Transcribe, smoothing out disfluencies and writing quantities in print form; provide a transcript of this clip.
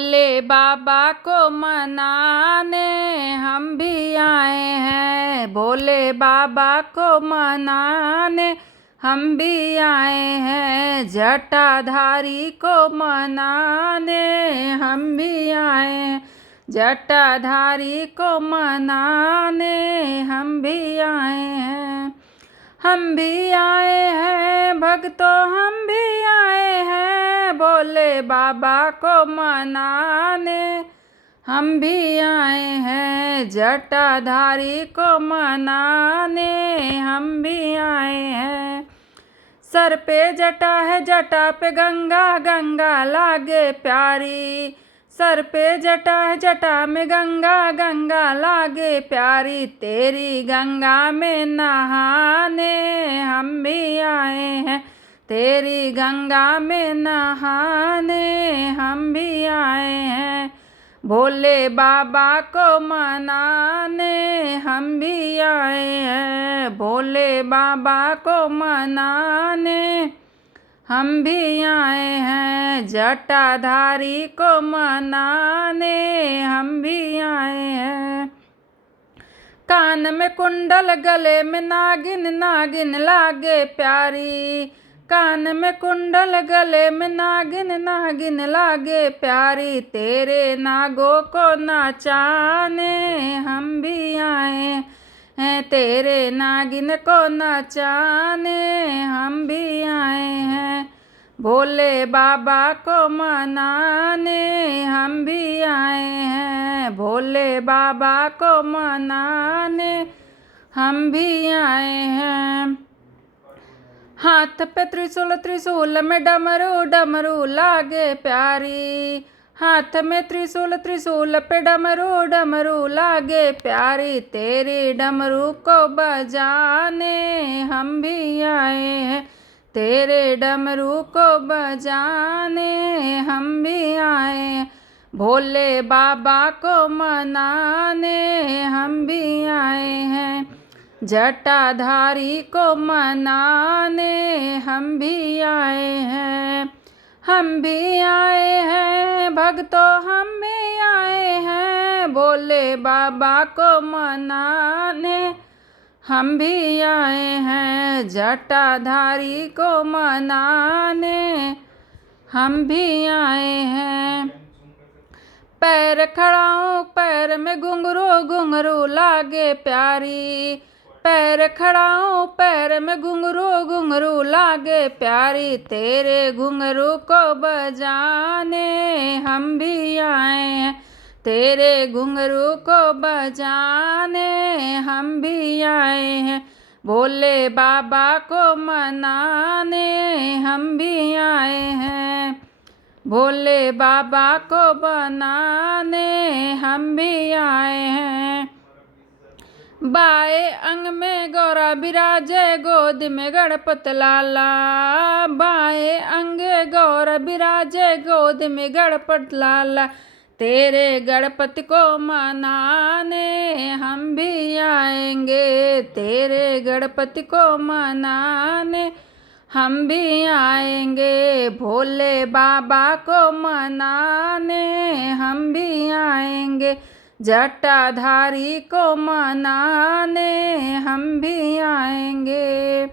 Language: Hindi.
भोले बाबा को मनाने हम भी आए हैं। भोले बाबा को मनाने हम भी आए हैं। जटाधारी को मनाने हम भी आए हैं। जटाधारी को मनाने हम भी आए हैं। हम भी आए हैं भक्तों, हम भी आए हैं भोले बाबा को मनाने हम भी आए हैं। जटाधारी को मनाने हम भी आए हैं। सर पे जटा है, जटा पे गंगा, गंगा लागे प्यारी। सर पे जटा है, जटा में गंगा, गंगा लागे प्यारी। तेरी गंगा में नहाने हम भी आए हैं। तेरी गंगा में नहाने हम भी आए हैं। भोले बाबा को मनाने हम भी आए हैं। भोले बाबा को मनाने हम भी आए हैं। जटाधारी को मनाने हम भी आए हैं। कान में कुंडल, गले में नागिन, नागिन लागे प्यारी। कान में कुंडल, गले में नागिन, नागिन लागे प्यारी। तेरे नागों को नचाने हम भी आए हैं। तेरे नागिन को नचाने हम भी आए हैं। भोले बाबा को मनाने हम भी आए हैं। भोले बाबा को मनाने हम भी आए हैं। हाथ पे त्रिशूल, त्रिशूल में डमरू, डमरू लागे प्यारी। हाथ में त्रिशूल, त्रिशूल पे डमरू, डमरू लागे प्यारी। तेरे डमरू को बजाने हम भी आए हैं। तेरे डमरू को बजाने हम भी आए हैं। भोले बाबा को मनाने हम भी आए हैं। जटाधारी को मनाने हम भी आए हैं। हम भी आए हैं भक्तों, हम भी आए हैं भोले बाबा को मनाने हम भी आए हैं। जटाधारी को मनाने हम भी आए हैं। पैर खड़ाऊं, पैर में घुंघरू, घुंघरू लागे प्यारी। पैर खड़ाऊं, पैर में घुंघरू, घुंघरू लागे प्यारी। तेरे घुंघरू को बजाने हम भी आए हैं। तेरे घुंघरू को बजाने हम भी आए हैं। भोले बाबा को मनाने हम भी आए हैं। भोले बाबा को बनाने हम भी आए हैं। बाएं अंग में गौरा विराजे, गोद में गणपत लाला। बाएं अंग गौरा विराजे, गोद में गणपत लाला। तेरे गणपति को मनाने हम भी आएंगे। तेरे गणपति को मनाने हम भी आएंगे। भोले बाबा को मनाने हम भी आएंगे। जटाधारी को मनाने हम भी आएंगे।